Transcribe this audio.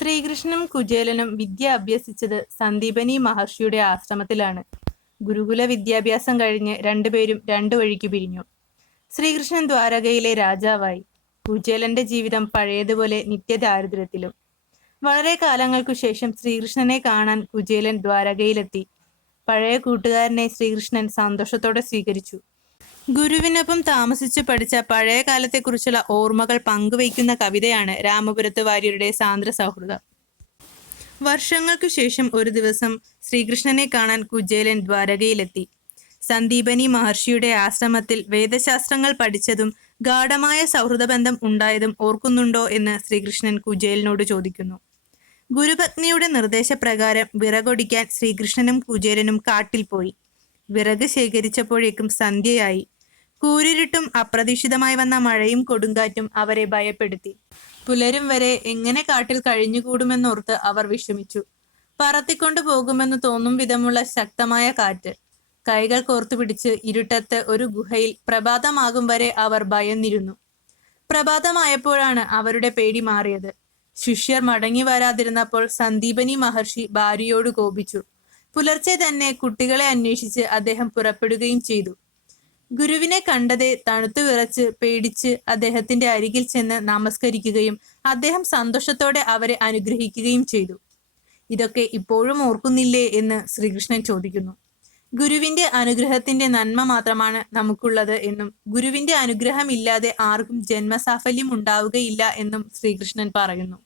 ശ്രീകൃഷ്ണനും കുചേലനും വിദ്യ അഭ്യസിച്ചത് സന്ദീപനി മഹർഷിയുടെ ആശ്രമത്തിലാണ്. ഗുരുകുല വിദ്യാഭ്യാസം കഴിഞ്ഞ് രണ്ടുപേരും രണ്ടു വഴിക്ക് പിരിഞ്ഞു. ശ്രീകൃഷ്ണൻ ദ്വാരകയിലെ രാജാവായി. കുചേലന്റെ ജീവിതം പഴയതുപോലെ നിത്യദാരിദ്ര്യത്തിലും. വളരെ കാലങ്ങൾക്കു ശേഷം ശ്രീകൃഷ്ണനെ കാണാൻ കുചേലൻ ദ്വാരകയിലെത്തി. പഴയ കൂട്ടുകാരനെ ശ്രീകൃഷ്ണൻ സന്തോഷത്തോടെ സ്വീകരിച്ചു. ഗുരുവിനൊപ്പം താമസിച്ചു പഠിച്ച പഴയ കാലത്തെക്കുറിച്ചുള്ള ഓർമ്മകൾ പങ്കുവയ്ക്കുന്ന കവിതയാണ് രാമപുരത്ത് വാര്യരുടെ സാന്ദ്ര സൗഹൃദം. വർഷങ്ങൾക്കു ശേഷം ഒരു ദിവസം ശ്രീകൃഷ്ണനെ കാണാൻ കുജേലൻ ദ്വാരകയിലെത്തി. സന്ദീപനി മഹർഷിയുടെ ആശ്രമത്തിൽ വേദശാസ്ത്രങ്ങൾ പഠിച്ചതും ഗാഠമായ സൗഹൃദബന്ധം ഉണ്ടായതും ഓർക്കുന്നുണ്ടോ എന്ന് ശ്രീകൃഷ്ണൻ കുജേലിനോട് ചോദിക്കുന്നു. ഗുരുപത്നിയുടെ നിർദ്ദേശപ്രകാരം വിറകൊടിക്കാൻ ശ്രീകൃഷ്ണനും കുജേലനും കാട്ടിൽ പോയി. വിറക് ശേഖരിച്ചപ്പോഴേക്കും സന്ധ്യയായി. കൂരിരുട്ടും അപ്രതീക്ഷിതമായി വന്ന മഴയും കൊടുങ്കാറ്റും അവരെ ഭയപ്പെടുത്തി. പുലരും വരെ എങ്ങനെ കാട്ടിൽ കഴിഞ്ഞുകൂടുമെന്നോർത്ത് അവർ വിഷമിച്ചു. പറത്തിക്കൊണ്ടു പോകുമെന്ന് തോന്നും വിധമുള്ള ശക്തമായ കാറ്റ്. കൈകൾ കോർത്തു പിടിച്ച് ഇരുട്ടത്ത് ഒരു ഗുഹയിൽ പ്രഭാതമാകും വരെ അവർ ഭയന്നിരുന്നു. പ്രഭാതമായപ്പോഴാണ് അവരുടെ പേടി മാറിയത്. ശിഷ്യർ മടങ്ങി വരാതിരുന്നപ്പോൾ സന്ദീപനി മഹർഷി ഭാര്യയോട് കോപിച്ചു. പുലർച്ചെ തന്നെ കുട്ടികളെ അന്വേഷിച്ച് അദ്ദേഹം പുറപ്പെടുകയും ചെയ്തു. ഗുരുവിനെ കണ്ടതേ തണുത്തു വിറച്ച് പേടിച്ച് അദ്ദേഹത്തിന്റെ അരികിൽ ചെന്ന് നമസ്കരിക്കുകയും അദ്ദേഹം സന്തോഷത്തോടെ അവരെ അനുഗ്രഹിക്കുകയും ചെയ്തു. ഇതൊക്കെ ഇപ്പോഴും ഓർക്കുന്നില്ലേ എന്ന് ശ്രീകൃഷ്ണൻ ചോദിക്കുന്നു. ഗുരുവിന്റെ അനുഗ്രഹത്തിന്റെ നന്മ മാത്രമാണ് നമുക്കുള്ളത് എന്നും ഗുരുവിന്റെ അനുഗ്രഹമില്ലാതെ ആർക്കും ജന്മസാഫല്യം ഉണ്ടാവുകയില്ല എന്നും ശ്രീകൃഷ്ണൻ പറയുന്നു.